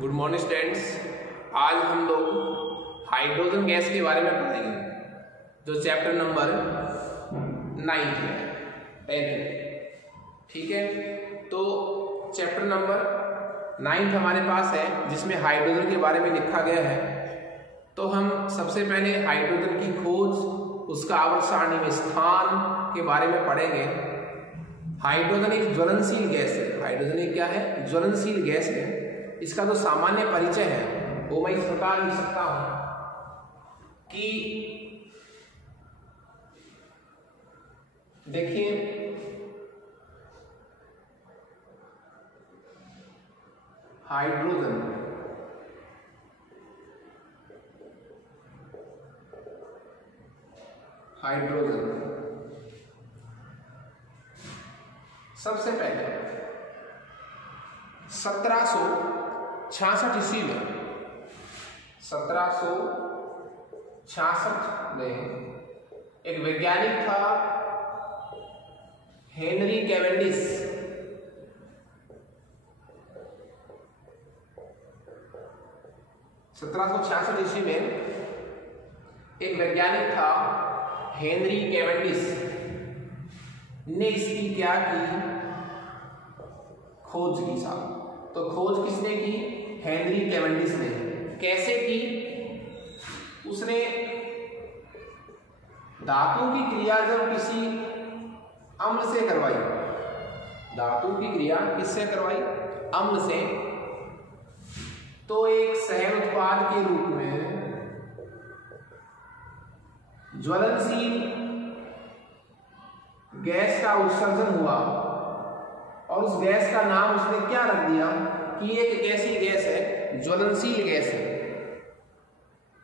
Good morning students. आज हम लोग हाइड्रोजन गैस के बारे में पढ़ेंगे जो चैप्टर नंबर 9 है 10 है। ठीक है, तो चैप्टर नंबर 9 हमारे पास है जिसमें हाइड्रोजन के बारे में लिखा गया है। तो हम सबसे पहले हाइड्रोजन की खोज, उसका आवर्त सारणी में स्थान के बारे में पढ़ेंगे। हाइड्रोजन एक ज्वलनशील गैस है। हाइड्रोजन एक क्या है? ज्वलनशील गैस है। इसका जो सामान्य परिचय है वो मैं इस प्रकार लिख सकता हूं कि देखिए, हाइड्रोजन सबसे पहले 1766 ईस्वी में 1766 में एक वैज्ञानिक था हेनरी कैवेंडिश। ईस्वी में एक वैज्ञानिक था हेनरी कैवेंडिश ने इसकी क्या की? खोज की साहब। तो खोज किसने की? हेनरी कैवेंडिश ने। कैसे की? उसने धातु की क्रिया जब किसी अम्ल से करवाई, धातु की क्रिया किससे करवाई? अम्ल से, तो एक सहन उत्पाद के रूप में ज्वलनशील गैस का उत्सर्जन हुआ और उस गैस का नाम उसने क्या रख दिया कि एक ऐसी गैस है, ज्वलनशील गैस है।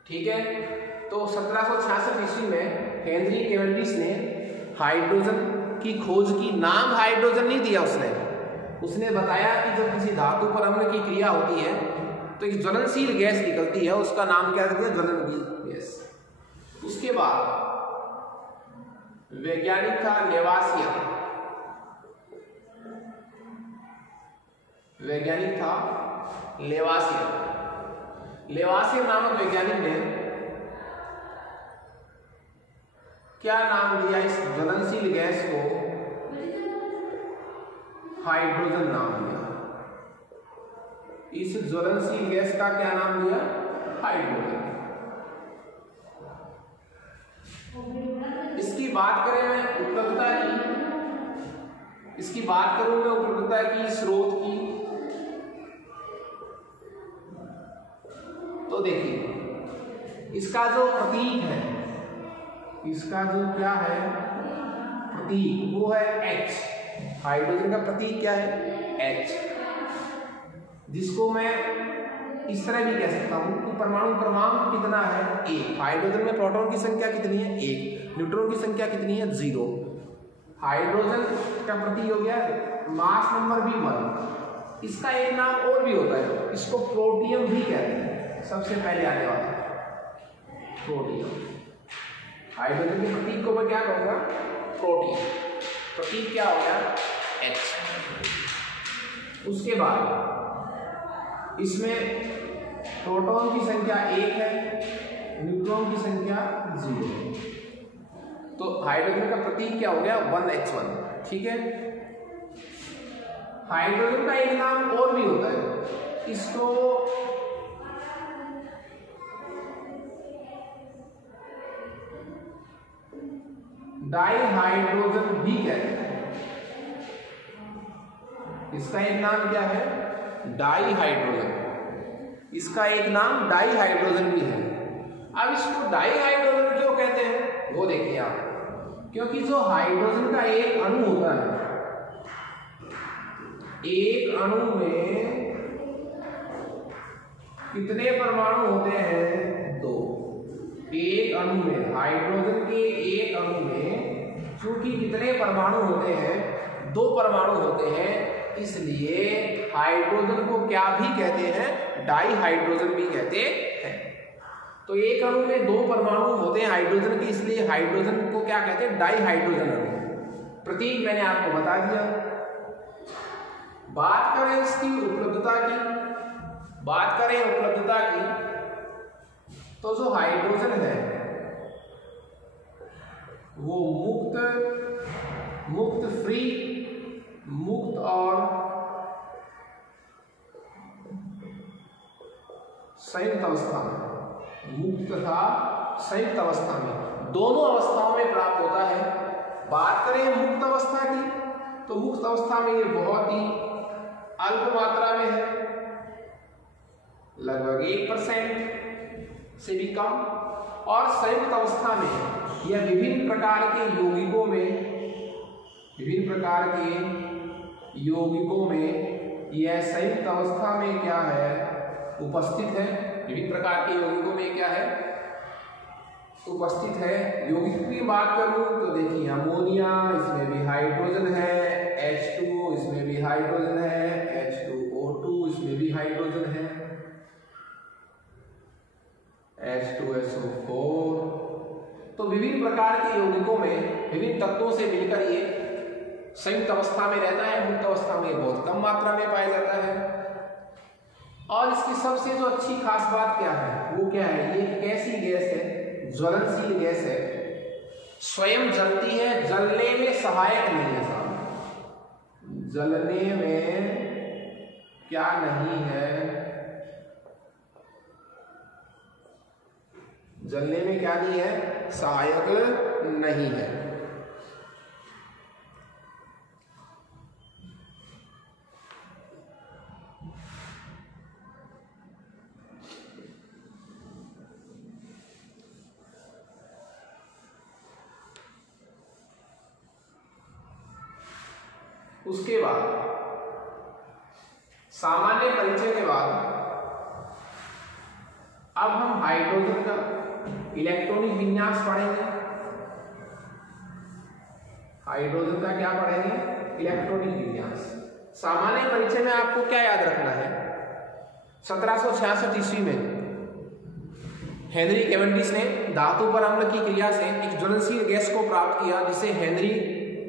ठीक है, तो 1766 ईस्वी में हेनरी कैवेंडिश ने हाइड्रोजन की खोज की। नाम हाइड्रोजन नहीं दिया उसने बताया कि जब किसी धातु पर अम्ल की क्रिया होती है तो एक ज्वलनशील गैस निकलती है, उसका नाम क्या रख दिया? ज्वलनशील गैस। उसके बाद वैज्ञानिक था लेवासियर। लेवासियर नामक वैज्ञानिक ने क्या नाम दिया इस ज्वलनशील गैस को? हाइड्रोजन नाम दिया। इस ज्वलनशील गैस का क्या नाम दिया? हाइड्रोजन। इसकी बात करें मैं उपलब्धता की, उपलब्धता की, स्रोत की, तो देखिए इसका जो प्रतीक है, इसका जो क्या है प्रतीक, वो है H। हाइड्रोजन का प्रतीक क्या है? H, जिसको मैं इस तरह भी कह सकता हूं कि परमाणु क्रमांक कितना है? 1। हाइड्रोजन में प्रोटॉन की संख्या कितनी है? 1। न्यूट्रॉन की संख्या कितनी है? 0। हाइड्रोजन का प्रतीक हो गया मास नंबर भी 1। इसका एक नाम और भी होता है, इसको प्रोटियम भी कहते हैं। सबसे पहले आने वाला प्रोटियम। हाइड्रोजन के प्रतीक को मैं क्या कहूंगा? प्रोटियम। प्रतीक क्या हो गया? H। उसके बाद इसमें प्रोटॉन की संख्या 1 है, न्यूट्रॉन की संख्या 0 है। तो हाइड्रोजन का प्रतीक क्या हो गया? 1H1। ठीक है, हाइड्रोजन का एक नाम और भी होता है, इसको डाइहाइड्रोजन भी कहते हैं। इसका एक नाम क्या है? डाइहाइड्रोजन। इसका एक नाम डाइहाइड्रोजन भी है। अब इसको डाइहाइड्रोजन क्यों कहते हैं वो देखिए आप, क्योंकि जो हाइड्रोजन का एक अणु होता है, एक अणु में कितने परमाणु होते हैं? 2। एक अणु में, हाइड्रोजन के एक अणु में चूंकि कितने परमाणु होते हैं? 2 परमाणु होते हैं, इसलिए हाइड्रोजन को क्या भी कहते हैं? डाइहाइड्रोजन भी कहते हैं। तो एक अणु में 2 परमाणु होते हैं हाइड्रोजन के, इसलिए हाइड्रोजन को क्या कहते हैं? डाइहाइड्रोजन अणु। प्रतीक मैंने आपको बता दिया। बात करें इसकी उपलब्धता की, बात करें उपलब्धता की, तो जो हाइड्रोजन है वो मुक्त फ्री, मुक्त और संयुक्त अवस्था में, मुक्त तथा संयुक्त अवस्था में, दोनों अवस्थाओं में प्राप्त होता है। बात करें मुक्त अवस्था की, तो मुक्त अवस्था में ये बहुत ही अल्प मात्रा में है, लगभग 1% से भी कम। और संयुक्त अवस्था में यह विभिन्न प्रकार के यौगिकों में यह संयुक्त अवस्था में क्या है, उपस्थित है। विभिन्न प्रकार के यौगिकों में क्या है, उपस्थित है। यौगिक की बात करूं तो देखिए अमोनिया, इसमें भी हाइड्रोजन है, H2O इसमें भी हाइड्रोजन है, H2O2 इसमें भी हाइड्रोजन है, H2SO4। तो विभिन्न प्रकार के यौगिकों में विभिन्न तत्वों से मिलकर ये संयुक्त अवस्था में रहता है। मुक्त अवस्था में बहुत कम मात्रा में पाया जाता है। और इसकी सबसे जो अच्छी खास बात क्या है, वो क्या है, ये एक ऐसी गैस है, ज्वलनशील गैस है, स्वयं जलती है, जलने में सहायक नहीं है साहब, जलने में क्या नहीं है, जलने में क्या नहीं है, सहायक नहीं है। उसके बाद सामान्य परिचय के बाद अब हम हाइड्रोजन का इलेक्ट्रॉनिक विन्यास पढ़ेंगे। हाइड्रोजन का क्या पढ़ेंगे, इलेक्ट्रॉनिक विन्यास। सामान्य परिचय में आपको क्या याद रखना है, 1766 ईस्वी में हेनरी कैवेंडिश ने धातु पर अम्ल की क्रिया से एक ज्वलनशील गैस को प्राप्त किया, जिसे हेनरी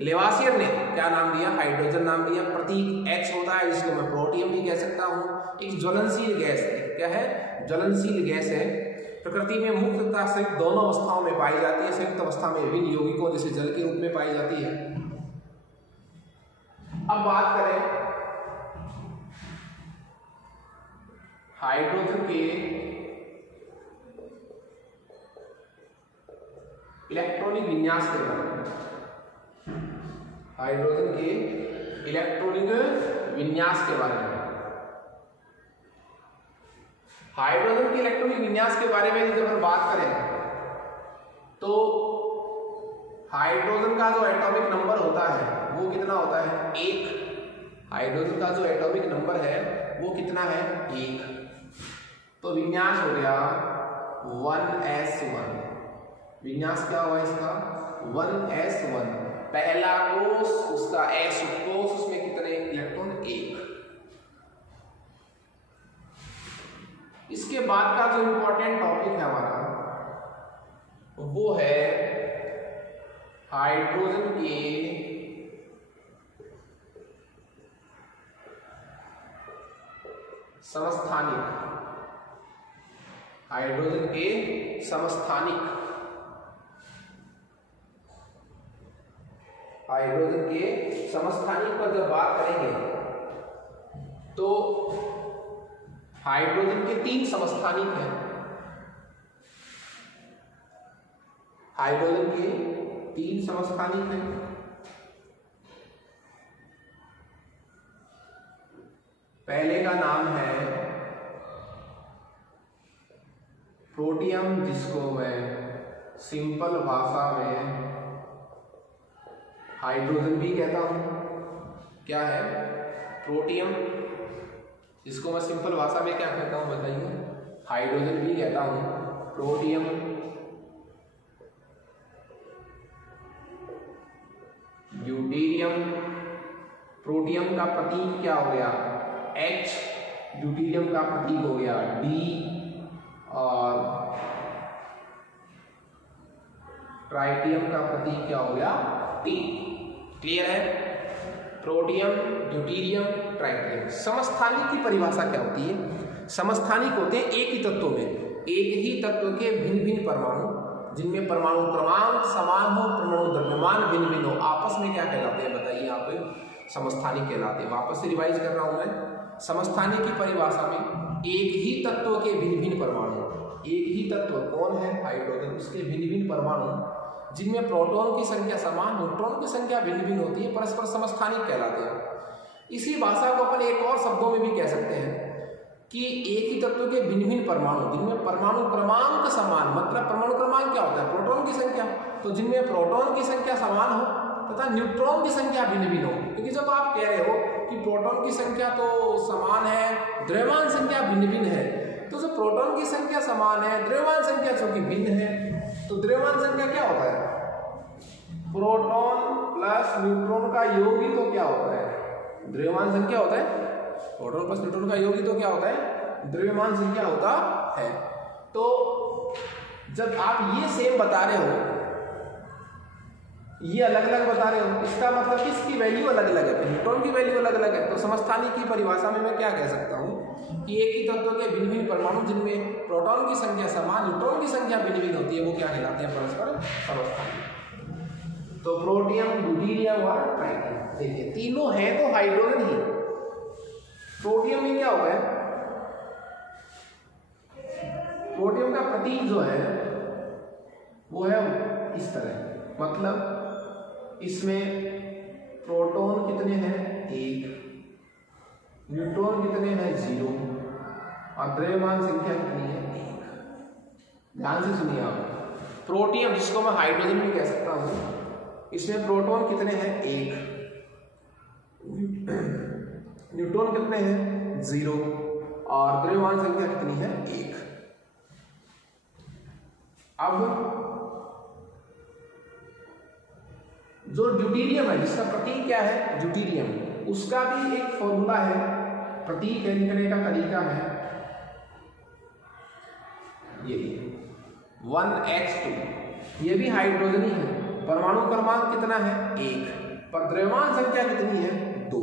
लेवासियर ने क्या नाम दिया, हाइड्रोजन नाम दिया। प्रतीक H होता है, जिसको मैं प्रोटियम भी कह सकता हूं। एक ज्वलनशील गैस है, क्या है, ज्वलनशील गैस है। प्रकृति में मुक्त तथा संयुक्त दोनों अवस्थाओं में पाई जाती है। संयुक्त अवस्था में विभिन्न यौगिकों जैसे जल के रूप में पाई जाती है। अब बात करें हाइड्रोजन के इलेक्ट्रॉनिक विन्यास के बारे में। हाइड्रोजन के इलेक्ट्रॉनिक विन्यास के बारे में। हाइड्रोजन के इलेक्ट्रॉनिक विन्यास के बारे में जब हम बात करें तो हाइड्रोजन का जो एटॉमिक नंबर होता है वो कितना होता है, 1। हाइड्रोजन का जो एटॉमिक नंबर है वो कितना है, 1। तो विन्यास हो गया 1s1। विन्यास क्या हुआ इसका, 1s1। पहला कोष, उसका s कोष, उसमें कितने इलेक्ट्रॉन, 1। इसके बाद का जो इंपॉर्टेंट टॉपिक है हमारा वो है हाइड्रोजन के समस्थानिक। हाइड्रोजन के समस्थानिक। हाइड्रोजन के समस्थानिक पर जब बात करेंगे तो हाइड्रोजन के 3 समस्थानिक हैं। हाइड्रोजन के 3 समस्थानिक हैं। पहले का नाम है प्रोटियम, जिसको मैं सिंपल भाषा में हाइड्रोजन भी कहता हूं। क्या है, प्रोटियम, इसको मैं सिंपल भाषा में क्या कहता हूं बताइए, हाइड्रोजन भी कहता हूं। Protium, deuterium. प्रोटियम का प्रतीक क्या हो गया, H। ड्यूटेरियम का प्रतीक हो गया D। और ट्राइटियम का प्रतीक क्या हो गया, T। क्लियर है, प्रोटियम, ड्यूटेरियम, ट्राइटियम। समस्थानिक की परिभाषा क्या होती है, समस्थानिक होते हैं एक ही तत्व में, एक ही तत्व के भिन्न भिन्न परमाणु जिनमें परमाणु क्रमांक समान हो, परमाणु द्रव्यमान भिन्न भिन्न हो, आपस में क्या कहलाते हैं बताइए? यहाँ पे समस्थानिक कहलाते हैं। वापस से रिवाइज कर रहा हूं मैं। समस्थानिक की परिभाषा में एक ही तत्व के भिन्न भिन्न परमाणु, एक ही तत्व कौन है? हाइड्रोजन, उसके भिन्न भिन्न परमाणु जिनमें प्रोटॉन की संख्या समान, न्यूट्रॉन की संख्या भिन्न भिन्न होती है, परस्पर समस्थानिक कहलाते हैं। इसी भाषा को अपन एक और शब्दों में भी कह सकते हैं कि एक ही तत्व के भिन्न भिन्न परमाणु जिनमें परमाणु क्रमांक समान, मतलब परमाणु क्रमांक क्या होता है? प्रोटॉन की संख्या। तो जिनमें प्रोटॉन की संख्या समान हो तथा न्यूट्रॉन की संख्या भिन्न भिन्न हो, क्योंकि जब आप कह रहे हो कि प्रोटॉन की संख्या तो समान है, द्रव्यमान संख्या भिन्न भिन्न है, तो जो प्रोटॉन की संख्या समान है, द्रव्यमान संख्या चूंकि भिन्न है, तो द्रव्यमान संख्या क्या होता है? प्रोटॉन प्लस न्यूट्रॉन का योग ही तो क्या होता है? द्रव्यमान संख्या होता है। प्रोटॉन प्लस न्यूट्रॉन का योग ही तो क्या होता है? द्रव्यमान संख्या होता है। तो जब आप ये सेम बता रहे हो, ये अलग अलग बता रहे हो, इसका मतलब किसकी वैल्यू अलग अलग है? न्यूट्रॉन की वैल्यू अलग अलग है। तो समस्थानिक की परिभाषा में मैं क्या कह सकता हूँ कि एक ही तत्व के भिन्न भिन्न परमाणु जिनमें प्रोटॉन की संख्या समान, न्यूट्रॉन की संख्या भिन्न भिन्न होती है, वो क्या कहलाते हैं? परस्पर समस्थानिक। तो प्रोटियम, ड्यूटेरियम और ट्राइटियम, देखिए तीनों हैं तो हाइड्रोजन ही। प्रोटियम में क्या होता है? प्रोटियम का प्रतीक जो है वो है इस तरह, मतलब इसमें प्रोटॉन कितने हैं? 1, न्यूट्रॉन कितने हैं? 0, और द्रव्यमान संख्या कितनी है? 1। ध्यान से सुनिए आप। प्रोटियम, जिसको मैं हाइड्रोजन भी कह सकता हूं, इसमें प्रोटॉन कितने हैं? 1, न्यूट्रॉन कितने हैं? 0, और द्रव्यमान संख्या कितनी है? 1। अब जो ड्यूटेरियम है, जिसका प्रतीक क्या है? ड्यूटेरियम, उसका भी एक फॉर्मूला है, प्रतीक है, लिखने का तरीका है ये 1H2। ये भी हाइड्रोजन ही है। परमाणु क्रमांक कितना है? 1, पर द्रव्यमान संख्या कितनी है? 2।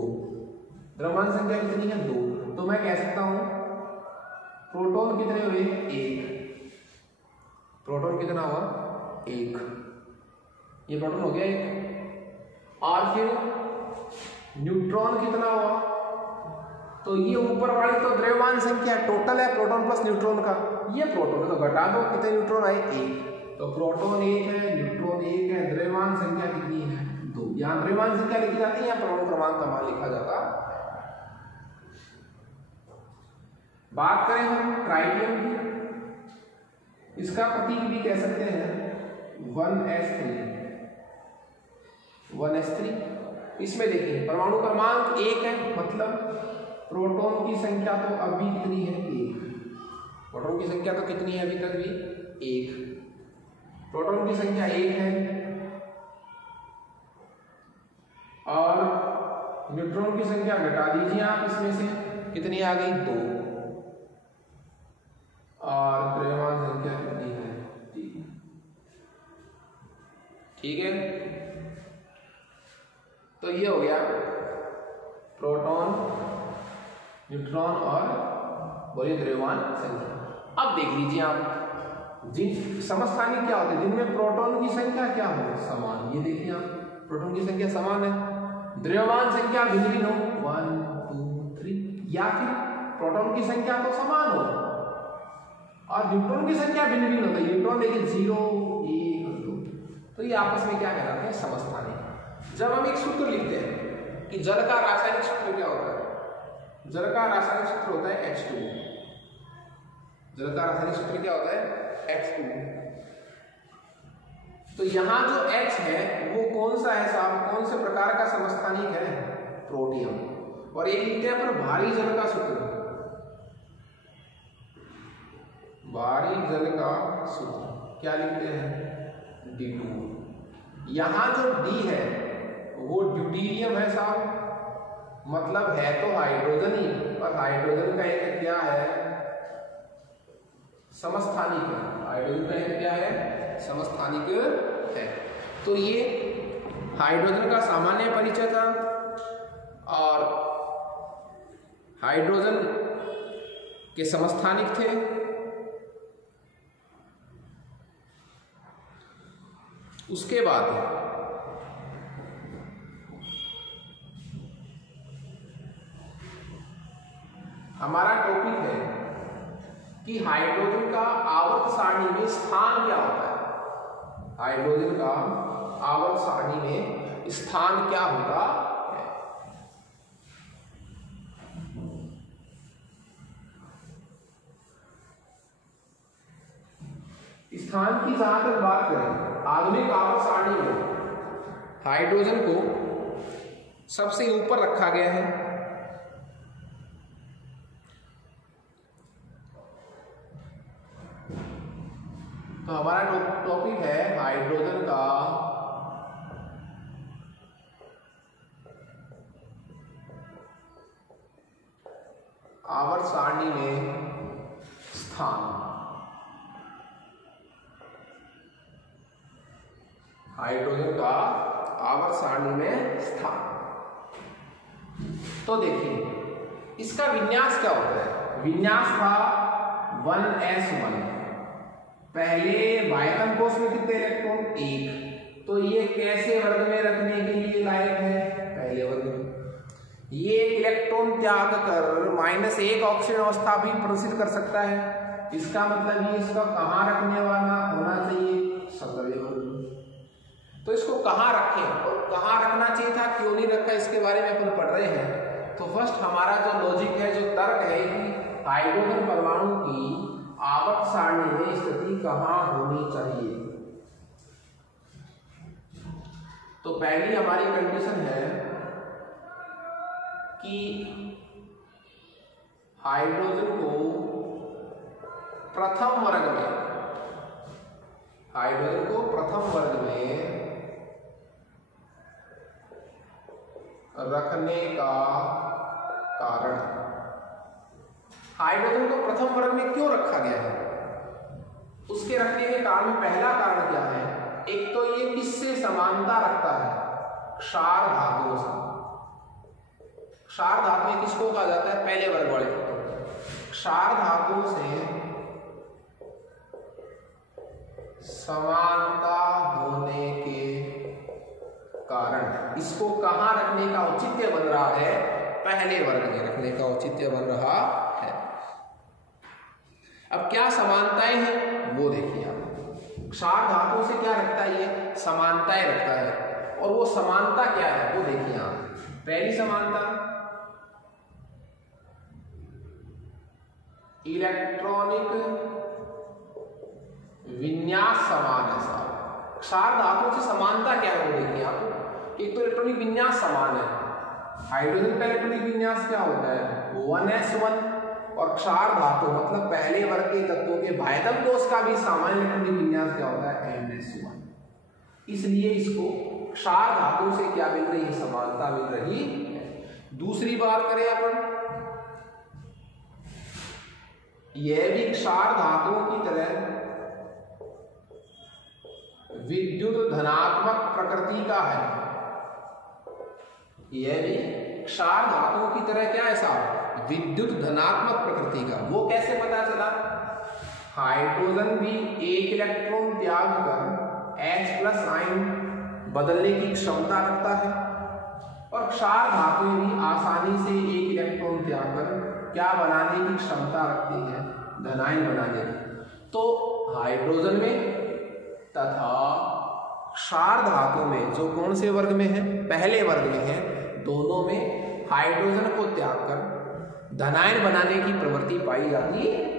द्रव्यमान संख्या कितनी है? 2। तो मैं कह सकता हूं प्रोटॉन कितने हुए? 1। प्रोटॉन कितना हुआ? 1। ये प्रोटॉन हो गया 1। और फिर न्यूट्रॉन कितना हुआ? तो ये ऊपर वाली तो द्रव्यमान संख्या टोटल है प्रोटॉन प्लस न्यूट्रॉन का, ये प्रोटॉन है, तो घटा दो, कितने न्यूट्रॉन आए? 1। तो प्रोटॉन 1 है, न्यूट्रॉन 1 है, द्रव्यमान संख्या कितनी है? 2। यहां द्रव्यमान संख्या लिखी जाती है या परमाणु क्रमांक का मान लिखा जाता? बात करें हम ट्राइटियम की, इसका प्रतीक भी कह सकते हैं 1s3। इसमें देखिए परमाणु क्रमांक 1 है, मतलब प्रोटॉन की संख्या तो अभी कितनी है? 1। प्रोटॉन की संख्या तो कितनी है अभी तक भी? 1। प्रोटॉन की संख्या 1 है, और न्यूट्रॉन की संख्या घटा दीजिए आप, इसमें से कितनी आ गई? 2। और द्रव्यमान संख्या कितनी है? 3। ठीक है, तो ये हो गया प्रोटॉन, न्यूट्रॉन और बोलिए द्रव्यमान संख्या। अब देख लीजिए आप, जिन समस्थानिक क्या होते हैं? जिनमें प्रोटॉन की संख्या क्या हो? समान। ये देखिए आप, प्रोटॉन की संख्या समान है, द्रव्यमान संख्या भिन्न भिन्न हो 1, 2, 3, या फिर प्रोटॉन की संख्या तो समान हो और न्यूट्रॉन की संख्या भिन्न भिन्न होता है। न्यूट्रॉन देखिए 0, 1, 2, तो ये आपस में क्या कहलाते हैं? समस्थानिक। जब हम एक सूत्र लिखते हैं कि जल का रासायनिक सूत्र क्या होता है? जल का रासायनिक सूत्र होता है H2। जल का रासायनिक सूत्र क्या होता है? H2। तो यहां जो H है वो कौन सा है साहब? कौन से प्रकार का समस्थानिक है? प्रोटियम। और एक लिखते हैं पर भारी जल का सूत्र, भारी जल का सूत्र क्या लिखते हैं? D2। यहां जो D है वो ड्यूटेरियम है साहब, मतलब है तो हाइड्रोजन ही, पर हाइड्रोजन का एक क्या है? समस्थानिक है। हाइड्रोजन का एक क्या है? समस्थानिक है। तो ये हाइड्रोजन का सामान्य परिचय था, और हाइड्रोजन के समस्थानिक थे। उसके बाद हमारा टॉपिक है कि हाइड्रोजन का आवर्त सारणी में स्थान क्या होता है। हाइड्रोजन का आवर्त सारणी में स्थान क्या होता है। स्थान की जहां तक बात करें, आधुनिक आवर्त सारणी में हाइड्रोजन को सबसे ऊपर रखा गया है। तो हमारा टॉपिक है हाइड्रोजन का आवर्त सारणी में स्थान। हाइड्रोजन का आवर्त सारणी में स्थान। तो देखिए इसका विन्यास क्या होता है। विन्यास था 1s1। पहले बाह्यतम कोश में कितने इलेक्ट्रॉन? 1। तो ये कैसे वर्ग में रखने के लिए लायक है? पहले वर्ग में। ये इलेक्ट्रॉन त्याग कर -1 ऑक्सीजन अवस्था भी प्रदर्शित कर सकता है। इसका मतलब ये इसका कहाँ रखने वाला होना चाहिए? 17वें वर्ग में। तो इसको कहाँ रखें और कहाँ रखना चाहिए था, क्यों नहीं रखा, इसके बारे में अपन पढ़ रहे हैं। तो फर्स्ट हमारा जो लॉजिक है, जो तर्क है कि हाइड्रोजन परमाणु की आवर्त सारणी में स्थिति कहाँ होनी चाहिए। तो पहली हमारी कंडीशन है कि हाइड्रोजन को प्रथम वर्ग में, हाइड्रोजन को प्रथम वर्ग में रखने का कारण, हाइड्रोजन को प्रथम वर्ग में क्यों रखा गया है, उसके रखने के कारण में पहला कारण क्या है? एक तो ये किससे समानता रखता है? क्षार धातुओं से। क्षार धातुएं किसको कहा जाता है? पहले वर्ग वाले को। क्षार धातुओं से समानता होने के कारण इसको कहां रखने का औचित्य बन रहा है? पहले वर्ग में रखने का औचित्य बन रहा है। अब क्या समानताएं हैं वो देखिए आप। क्षार धातुओं से क्या रखता है? ये समानताएं रखता है। और वो समानता क्या है वो देखिए आप। पहली समानता इलेक्ट्रॉनिक विन्यास समान है साहब। क्षार धातुओं से समानता क्या है वो देखिए आप। एक तो इलेक्ट्रॉनिक विन्यास समान है। हाइड्रोजन का इलेक्ट्रॉनिक विन्यास क्या होता है? 1s1। और क्षार धातु मतलब पहले वर्ग के तत्वों के बाह्यतम कोश का भी सामान्य इलेक्ट्रॉनिक विन्यास क्या होता है? n-1। इसलिए इसको क्षार धातु से क्या मिल रही है? समानता मिल रही है। दूसरी बात करें अपन, यह भी क्षार धातुओं की तरह विद्युत धनात्मक प्रकृति का है। यह भी क्षार धातुओं की तरह क्या है साहब? विद्युत धनात्मक प्रकृति का। वो कैसे पता चला? हाइड्रोजन भी एक इलेक्ट्रॉन त्याग कर H+ आयन बदलने की क्षमता रखता है और क्षार धातुएं भी आसानी से एक इलेक्ट्रॉन त्याग कर क्या बनाने की क्षमता रखती है? धनायन बनाने की। तो हाइड्रोजन में तथा क्षार धातु में जो कौन से वर्ग में है? पहले वर्ग में है। दोनों में हाइड्रोजन को त्याग कर धनायन बनाने की प्रवृत्ति पाई जाती है।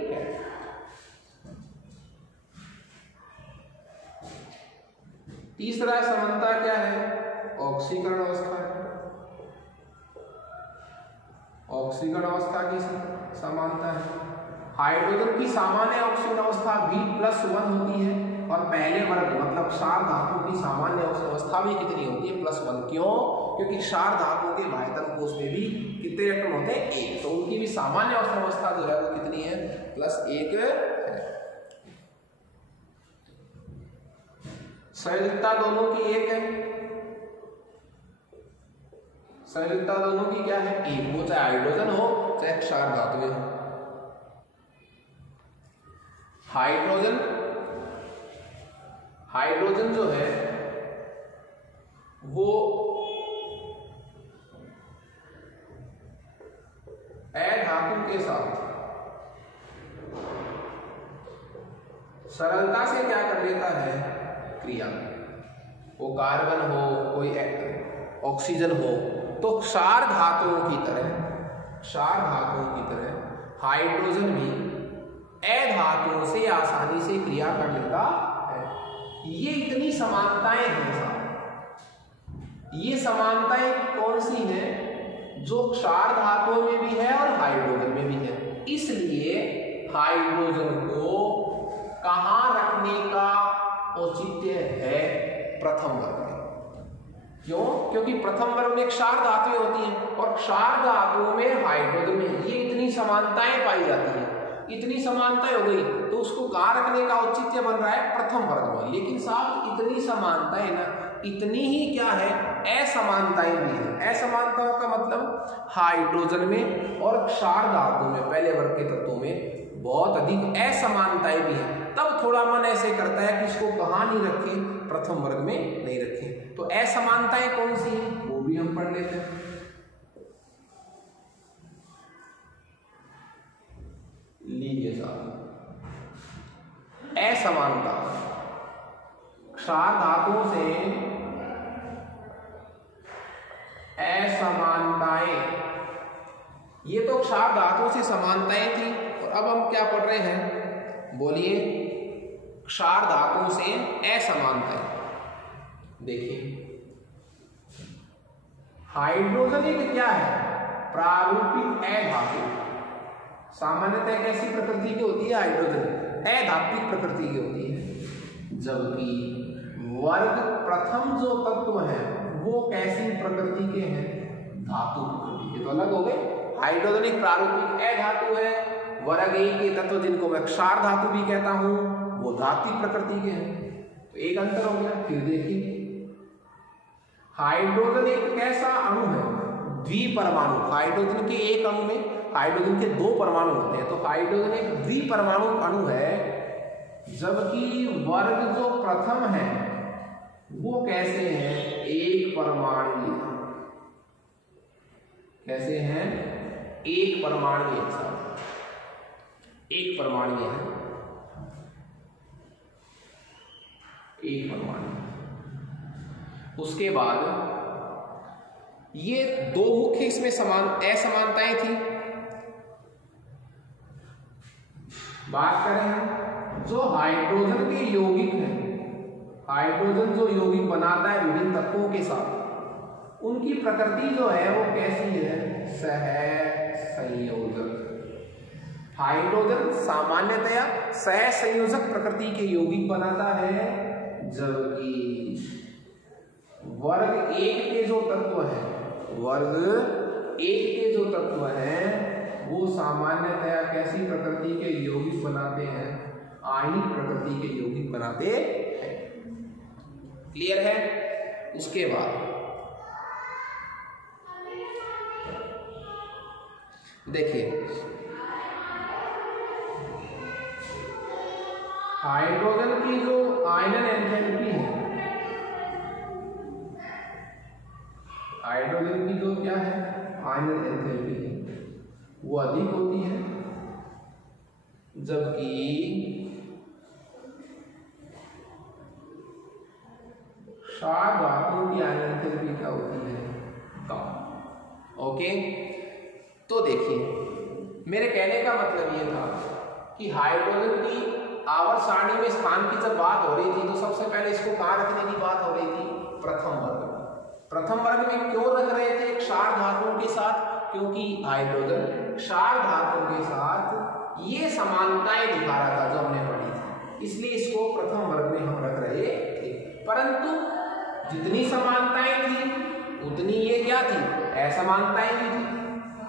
तीसरा समानता क्या है? ऑक्सीकरण अवस्था है। ऑक्सीकरण अवस्था की समानता है। हाइड्रोजन की सामान्य ऑक्सीकरण अवस्था B+1 होती है और पहले वर्ग मतलब क्षार धातु की सामान्य ऑक्सीकरण अवस्था भी कितनी होती है? +1। क्यों? क्योंकि क्षार धातु के बाह्यतम कोश में भी कितने इलेक्ट्रॉन होते हैं? 1। तो उनकी भी सामान्य ऑक्सीकरण अवस्था जो है वो कितनी है? +1 है। संयोजकता दोनों की 1 है। संयोजकता दोनों की क्या है? 1। वो चाहे हाइड्रोजन हो चाहे क्षार धातु हो। हाइड्रोजन जो है वो अधातु के साथ सरलता से क्या कर लेता है, क्रिया। वो कार्बन हो, कोई ऑक्सीजन हो, तो क्षार धातुओं की तरह हाइड्रोजन भी अधातुओं से आसानी से क्रिया कर लेता है। ये इतनी समानताएं हैं साहब। ये समानताएं कौन सी हैं? जो क्षार धातुओं में भी है और हाइड्रोजन में भी है। इसलिए हाइड्रोजन को कहां रखने का औचित्य है? प्रथम वर्ग में। क्यों? क्योंकि प्रथम वर्ग में क्षार धातुएं होती हैं और क्षार धातुओं में हाइड्रोजन में ये इतनी समानताएं पाई जाती हैं, इतनी समानताएं हो गई, तो उसको कहां रखने का औचित्य बन रहा है? प्रथम वर्ग में। लेकिन साहब इतनी समानताएं ना, इतनी ही क्या है, असमानताएं भी है। असमानताओं का मतलब हाइड्रोजन में और क्षार धातु में, पहले वर्ग के तत्वों में बहुत अधिक असमानताएं भी है। तब थोड़ा मन ऐसे करता है कि इसको कहां नहीं रखें, प्रथम वर्ग में नहीं रखें। तो असमानताएं कौन सी हैं वो भी हम पढ़ लेते हैं। लीजिए साहब, असमानता क्षार धातुओं से असमानताएं, ये तो क्षार धातुओं से समानताएं थी। और अब हम क्या पढ़ रहे हैं, बोलिए, क्षार धातुओं से असमानताएं। देखिए, हाइड्रोजन एक क्या है? प्रारूपिक अधातु। सामान्यतः कैसी प्रकृति की होती है? हाइड्रोजन अधात्विक प्रकृति की होती है। जबकि वर्ग प्रथम जो तत्व है वो कैसी प्रकृति के हैं? धातु प्रकृति के। तो अलग हो गए। हाइड्रोजन एक प्रारूपिक अधातु है। वर्ग एक के तत्व जिनको मैं क्षार धातु भी कहता हूं वो धात्विक प्रकृति के हैं। तो एक अंतर हो गया। फिर देखिए, हाइड्रोजन एक कैसा अणु है? द्विपरमाणु। हाइड्रोजन के एक अणु में हाइड्रोजन के दो परमाणु होते हैं, तो हाइड्रोजन एक द्विपरमाणु अणु है। जबकि वर्ग जो प्रथम है वो कैसे हैं? एक परमाणु। कैसे हैं? एक परमाणु। एक परमाणु है, एक परमाणु। उसके बाद ये दो मुख्य इसमें असमानताएं थी। बात करें हम जो हाइड्रोजन के यौगिक हैं, हाइड्रोजन जो यौगिक बनाता है विभिन्न तत्वों के साथ, उनकी प्रकृति जो है वो कैसी है? सहसंयोजक। हाइड्रोजन सामान्यतया सहसंयोजक प्रकृति के यौगिक बनाता है। जबकि वर्ग एक के जो तत्व है, वो सामान्यतया कैसी प्रकृति के यौगिक बनाते हैं? आयनिक प्रकृति के यौगिक बनाते हैं। क्लियर है? उसके बाद देखिए, हाइड्रोजन की जो आयनन एंथैल्पी है, हाइड्रोजन की जो क्या है आयनन एंथैल्पी है, वो अधिक होती है। जबकि क्षार धातुओं की आयनन एंथैल्पी क्या होती है? कम। ओके, तो देखिए, मेरे कहने का मतलब ये था कि हाइड्रोजन की आवर्त सारणी में स्थान की जब बात हो रही थी तो सबसे पहले इसको कहां रखने की बात हो रही थी? प्रथम वर्ग में। प्रथम वर्ग में क्यों रख रहे थे? क्षार धातुओं के साथ, क्योंकि हाइड्रोजन क्षार धातुओं के साथ ये समानताएं दिखा रहा था जो हमने पढ़ी थी, इसलिए इसको प्रथम वर्ग में हम रख रहे थे। परंतु जितनी समानताएं थी उतनी ये क्या थी? असमानताएं भी थी।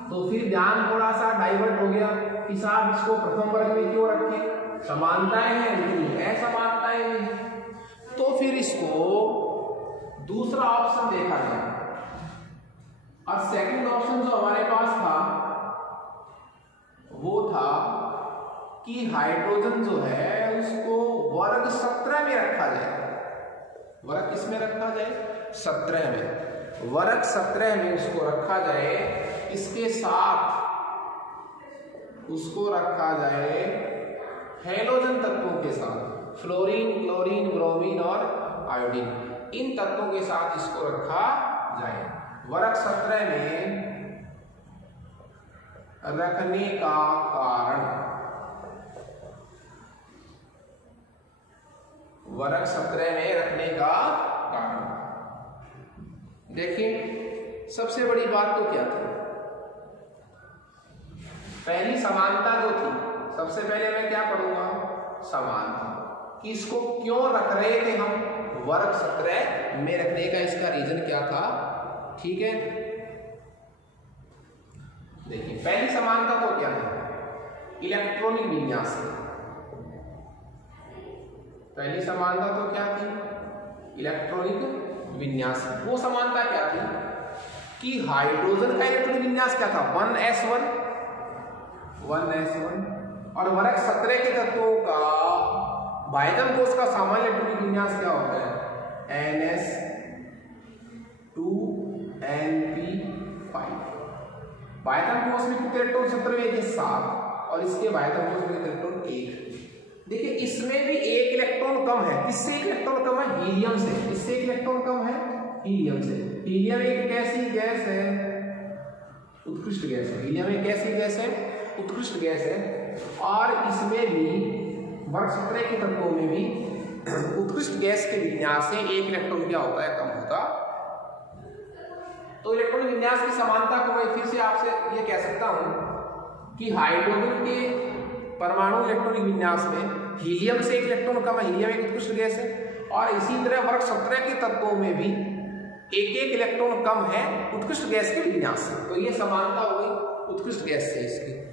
तो फिर ध्यान थोड़ा सा डाइवर्ट हो गया कि साहब इसको प्रथम वर्ग में क्यों रखें? समानताएं हैं लेकिन असमानताएं भी हैं। तो फिर इसको दूसरा ऑप्शन देखा जाए। और सेकंड ऑप्शन जो हमारे पास था वो था कि हाइड्रोजन जो है उसको वर्ग 17 में रखा जाए। वर्ग किस में रखा जाए? 17 में। वर्ग 17 में उसको रखा जाए। इसके साथ उसको रखा जाए हैलोजन तत्वों के साथ, फ्लोरीन, क्लोरीन, ब्रोमीन और आयोडीन, इन तत्वों के साथ इसको रखा जाए। वर्ग 17 में रखने का कारण, वर्ग 17 में रखने का कारण देखिए, सबसे बड़ी बात तो क्या थी? पहली समानता जो थी, सबसे पहले मैं क्या पढ़ूंगा? समानता। कि इसको क्यों रख रहे थे हम वर्ग 17 में रखने का, इसका रीजन क्या था? ठीक है, देखिए पहली समानता तो क्या है? इलेक्ट्रॉनिक विन्यास। पहली समानता तो क्या थी? इलेक्ट्रॉनिक विन्यास। वो समानता क्या थी कि हाइड्रोजन का इलेक्ट्रॉनिक विन्यास क्या था? 1s1 और वर्ग 17 के तत्वों का बायतम कोष का सामान्य इलेक्ट्रॉनिक विन्यास क्या होता है? ns2np5। बायतम कोष में कितने इलेक्ट्रॉन? 17 के 7 और इसके बायतम कोष में कितने इलेक्ट्रॉन? 1। देखिए इसमें भी एक इलेक्ट्रॉन कम है। किससे एक इलेक्ट्रॉन कम है? हीलियम से। इससे एक इलेक्ट्रॉन कम है? हीलियम से। हीलियम एक कैसी गैस है? उत्कृष्ट गैस है। हीलियम एक कैसी गैस है? उत्कृष्ट गैस है। और इसमें भी वर्ग 17 के तत्वों में भी उत्कृष्ट गैस के विन्यास से एक इलेक्ट्रॉन क्या होता है? कम होता। तो इलेक्ट्रॉन विन्यास की समानता को मैं फिर से आपसे ये कह सकता हूं कि हाइड्रोजन के परमाणु इलेक्ट्रॉनिक विन्यास में हीलियम से एक इलेक्ट्रॉन कम है। हीलियम एक उत्कृष्ट गैस है। और इसी तरह वर्ग 17 के तत्वों में भी एक एक इलेक्ट्रॉन कम है उत्कृष्ट गैस के विन्यास से। तो ये समानता हो गई उत्कृष्ट गैस से इसकी।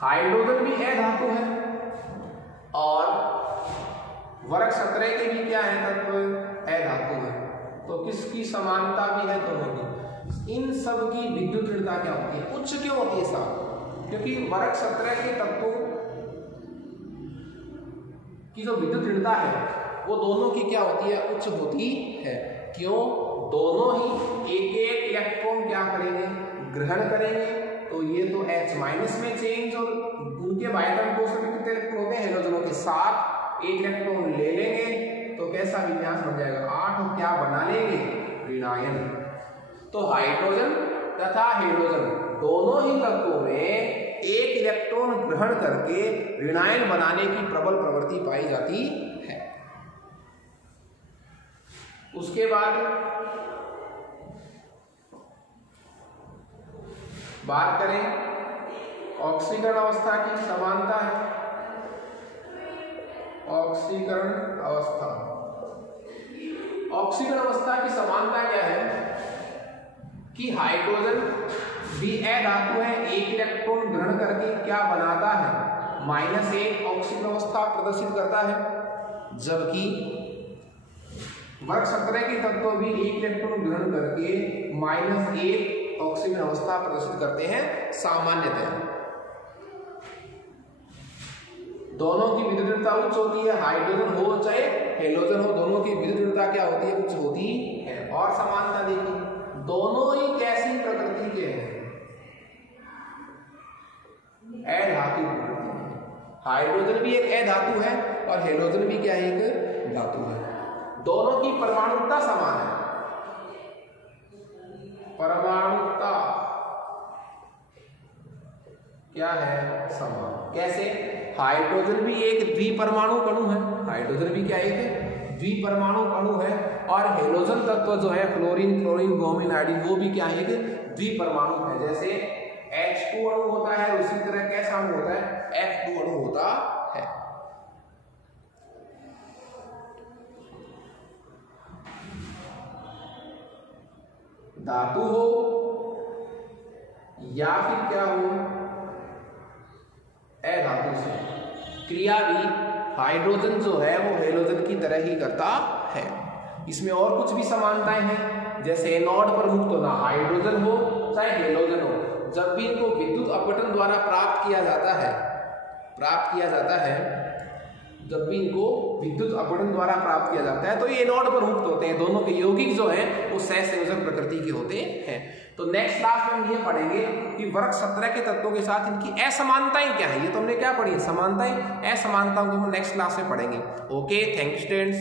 हाइड्रोजन भी है धातु है और वर्ग 17 के भी क्या है? तत्व है धातु है। तो किसकी समानता भी है? दोनों की। इन सब की विद्युत ऋणता क्या होती है? उच्च क्यों होती है साहब? क्योंकि वर्ग 17 के तत्वों की जो विद्युत ऋणता है वो दोनों की क्या होती है? उच्च होती है। क्यों? दोनों ही एक एक इलेक्ट्रॉन क्या करेंगे? ग्रहण करेंगे। तो ये तो H- में चेंज और उनके बायतम कोष में कितने इलेक्ट्रॉन होते हैं? हेलोजनों के साथ एक इलेक्ट्रॉन ले लेंगे तो कैसा विन्यास बन जाएगा? 8 और क्या बना लेंगे? ऋणायन। तो हाइड्रोजन तथा हेलोजन दोनों ही तत्वों में एक इलेक्ट्रॉन ग्रहण करके ऋणायन बनाने की प्रबल प्रवृत्ति पाई जाती है। उसके बाद बात करें ऑक्सीकरण अवस्था की। समानता है ऑक्सीकरण अवस्था। ऑक्सीकरण अवस्था की समानता क्या है कि हाइड्रोजन भी अधातु है। एक इलेक्ट्रॉन ग्रहण करके क्या बनाता है? -1 ऑक्सीकरण अवस्था प्रदर्शित करता है। जबकि वर्ग 17 के तत्व भी एक इलेक्ट्रॉन ग्रहण करके -1 ऑक्सीकरण अवस्था प्रदर्शित करते हैं सामान्यतः। दोनों की विद्युत ऋणता उच्च होती है। हाइड्रोजन हो चाहे हेलोजन हो, दोनों की विद्युत ऋणता क्या होती है? उच्च होती है। और समानता देखिए, दोनों ही कैसी प्रकृति के हैं? अधातु प्रकृति। हाइड्रोजन भी एक अधातु है और हेलोजन भी क्या है? एक धातु है। दोनों की परमाणुता समान है। परमाणुता क्या है? समान। कैसे? हाइड्रोजन भी एक द्विपरमाणु अणु है। हाइड्रोजन भी क्या एक द्विपरमाणु अणु है। और हेलोजन तत्व जो है फ्लोरीन, क्लोरीन, ब्रोमीन, आयोडीन, वो भी क्या है? एक द्विपरमाणु है। जैसे H2 अणु होता है उसी तरह कैसा अणु होता है? F2 अणु होता है। धातु हो या फिर क्या हो? अधातु से क्रिया भी हाइड्रोजन जो है वो हेलोजन की तरह ही करता है। इसमें और कुछ भी समानताएं हैं। जैसे एनोड पर मुक्त होना, हाइड्रोजन हो चाहे हेलोजन हो, जब भी इनको विद्युत अपघटन द्वारा प्राप्त किया जाता है, जब भी इनको विद्युत अपघटन द्वारा प्राप्त किया जाता है तो ये एनोड पर मुक्त होते हैं। दोनों के यौगिक जो हैं वो सहसंयोजक प्रकृति के होते हैं। तो नेक्स्ट क्लास में हम ये पढ़ेंगे कि वर्ग 17 के तत्वों के साथ इनकी असमानताएं क्या है। ये तो हमने क्या पढ़ी, समानताएं, असमानताओं को हम नेक्स्ट क्लास में पढ़ेंगे। Okay, thank you students.